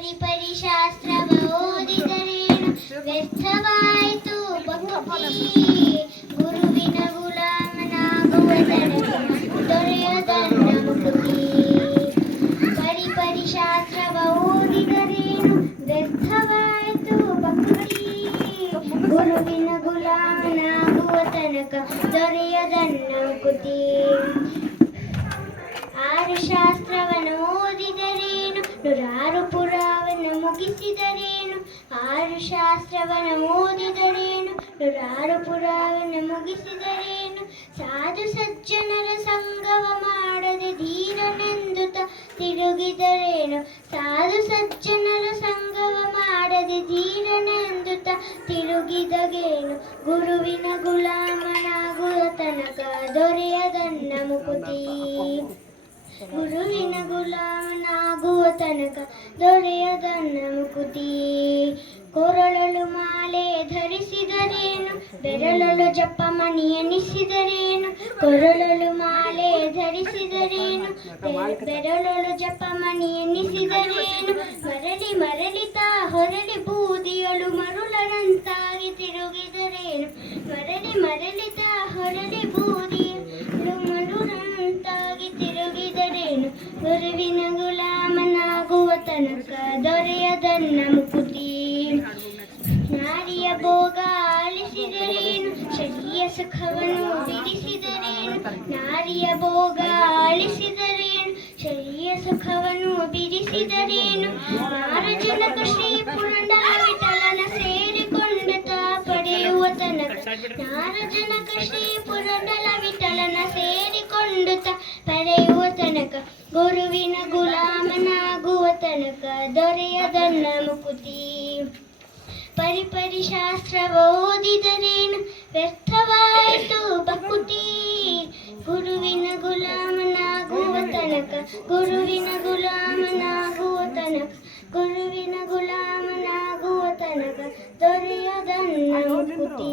ಪರಿಪರಿಶಾಸ್ತ್ರವ ಓದಿದರೇನು ವ್ಯರ್ಥವಾಯಿತು ಭಕ್ತಿ ಗುರುವಿನ ಗುಲಾಮನಾಗುವ ತನಕ ದೊರೆಯದನ್ನ ಮುಕ್ತಿ ಪರಿಪರಿಶಾಸ್ತ್ರವ ಓದಿದರೇನು ವ್ಯರ್ಥವಾಯಿತು ಭಕ್ತಿ ಗುರುವಿನ ಗುಲಾಮನಾಗುವ ತನಕ ದೊರೆಯದನ್ನ ಮುಕ್ತಿ ಆರು ಶಾಸ್ತ್ರವನ್ನು ಓದಿದರೇನು ನೂರಾರು ಪುರಾವನ್ನು ಮುಗಿಸಿದರೇನು ಆರು ಶಾಸ್ತ್ರವನ್ನು ಓದಿದರೇನು ನೂರಾರು ಪುರಾವನ್ನು ಮುಗಿಸಿದರೇನು ಸಾಧು ಸಜ್ಜನರ ಸಂಗವ ಮಾಡದೆ ಧೀರನೆಂದುತ ತಿರುಗಿದರೇನು ಸಾಧು ಸಜ್ಜನರ ಸಂಗವ ಮಾಡದೆ ಧೀರನೆಂದುತ ತಿರುಗಿದಗೇನು ಗುರುವಿನ ಗುಲಾಮನಾಗುವ ತನಕ ದೊರೆಯದನ್ನ ಮುಕುತಿ ಗುರುವಿನ ಗುಲಾಮನಾಗುವ ತನಕ ದೊರೆಯದನ್ನ ಮುಕುತಿ ಕೊರಳಲು ಮಾಲೆ ಧರಿಸಿದರೇನು ಬೆರಳಲು ಜಪ ಮಣಿ ಎನಿಸಿದರೇನು ಕೊರಳಲು ಮಾಲೆ ಧರಿಸಿದರೇನು ಬೆರಳಲು ಜಪ ಮಣಿ ಎನಿಸಿದರೇನು ಮರಳಿ ಮರಳಿತ ಹೊರಳಿ ಬೂದಿಯಳು ಮರುಳರಂತಾಗಿ ತಿರುಗಿದರೇನು ಮರಳಿ ಮರಳಿತ ಹೊರಳಿ ಬೂದಿಯಳು ಮರುಳರಂತಾಗಿ ತಿರುಗಿದರೇನು ಗುರುವಿನ ಗುಲಾಮನಾಗುವ ತನಕ ದೊರೆಯದನ್ನ ಮುಕುತಿ ನಾರಿಯ ಭೋಗ ಆಲಿಸಿದರೇನು ಶರೀರ ಸುಖವನ್ನು ಬಿಡಿಸಿದರೇನು ನಾರಿಯ ಭೋಗ ಆಲಿಸಿದರೇನು ಶರೀರ ಸುಖವನ್ನು ಬಿಡಿಸಿದರೇನು ನಾರಜನಕ ಶ್ರೀ ಪುರಂದರ ವಿಠಲನ ಸೇರಿಕೊಂಡ ತಾ ಪಡೆಯುವ ತನಕ ನಾರಜನಕ ಶ್ರೀ ಪುರಂದರ ವಿಠಲನ ಸೇರಿಕೊಂಡು ತಾ ಪಡೆಯುವ ತನಕ ಗುರುವಿನ ಗುಲಾಮನಾಗುವ ತನಕ ದೊರೆಯದನ್ನ ಮುಕುತಿ ಪರಿಪರಿಶಾಸ್ತ್ರವ ಓದಿದರೇನು ವ್ಯರ್ಥವಾಯಿತು ಭಕ್ತಿ ಗುರುವಿನ ಗುಲಾಮನಾಗುವ ತನಕ ಗುರುವಿನ ಗುಲಾಮನಾಗುವ ತನಕ ಗುರುವಿನ ಗುಲಾಮನಾಗುವ ತನಕ ದೊರೆಯದನ್ನ ಮುಕುತಿ